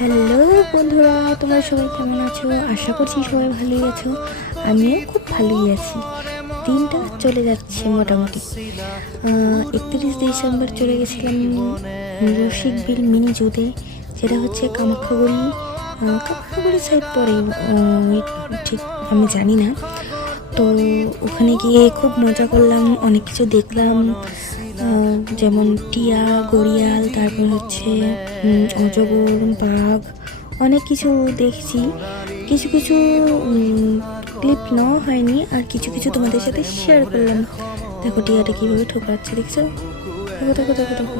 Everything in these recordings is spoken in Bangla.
হ্যালো বন্ধুরা, তোমরা সবাই কেমন আছো? আশা করছি সবাই ভালোই আছো। আমিও খুব ভালোই আছি। দিনটা চলে যাচ্ছে মোটামুটি। 31 ডিসেম্বর চলে গেছিলাম রসিকবিল মিনি জুতে, যেটা হচ্ছে কামাখ্যাগুড়ি সাইড পরে, ঠিক আমি জানি না। তো ওখানে গিয়ে খুব মজা করলাম, অনেক কিছু দেখলাম, যেমন টিয়া, গড়িয়াল, তারপর হচ্ছে অজগর, বাঘ, অনেক কিছু দেখছি। কিছু কিছু ক্লিপ নেওয়া হয়নি, আর কিছু কিছু তোমাদের সাথে শেয়ার করলাম। দেখো টিয়াটা কীভাবে ঠোকরাচ্ছে, দেখছো? দেখো দেখো দেখো দেখো।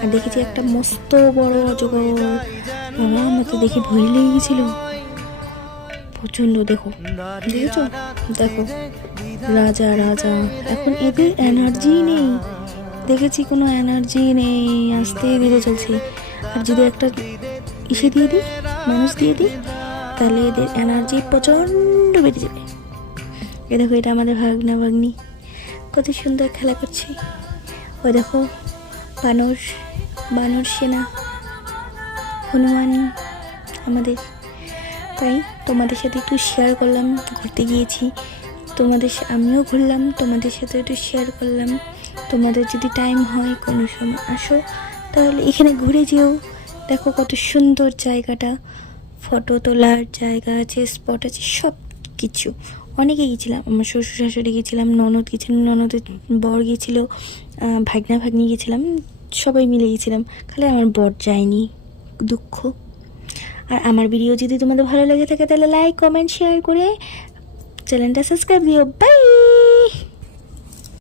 আর দেখেছি একটা মস্ত বড় অজগর, বাবা আমার তো দেখে ভয় লেগে গেছিলো প্রচণ্ড। দেখো দেখেছো, দেখো রাজা রাজা। এখন এদের এনার্জি নেই, দেখেছি কোনো এনার্জি নেই, আস্তে ধীরে চলছে। আর যদি একটা ইসে দিয়ে দিই, মানুষ দিয়ে দিই, তাহলে এদের এনার্জি প্রচণ্ড বেড়ে যাবে। এ দেখো, এটা আমাদের ভাগনা ভাগ্নি কত সুন্দর খেলা করছে। ওই দেখো বানর সেনা, হনুমান আমাদের। তাই তোমাদের সাথে একটু শেয়ার করলাম, ঘুরতে গিয়েছি আমিও ঘুরলাম, তোমাদের সাথে একটু শেয়ার করলাম। তোমাদের যদি টাইম হয় কোনো সময় আসো, তাহলে এখানে ঘুরে যেও। দেখো কত সুন্দর জায়গাটা, ফটো তোলার জায়গা আছে, স্পট আছে, সব কিছু। অনেকে গিয়েছিলাম, আমার শ্বশুর শাশুড়ি গিয়েছিলাম, ননদ গিয়েছিলাম, ননদের বর গিয়েছিল, ভাগনা ভাগ্নি গিয়েছিলাম, সবাই মিলে গিয়েছিলাম। খালি আমার বর যায়নি, দুঃখ। আর আমার ভিডিও যদি তোমাদের ভালো লেগে থাকে, তাহলে লাইক, কমেন্ট, শেয়ার করে চ্যানেলটা সাবস্ক্রাইব দিও। বাই।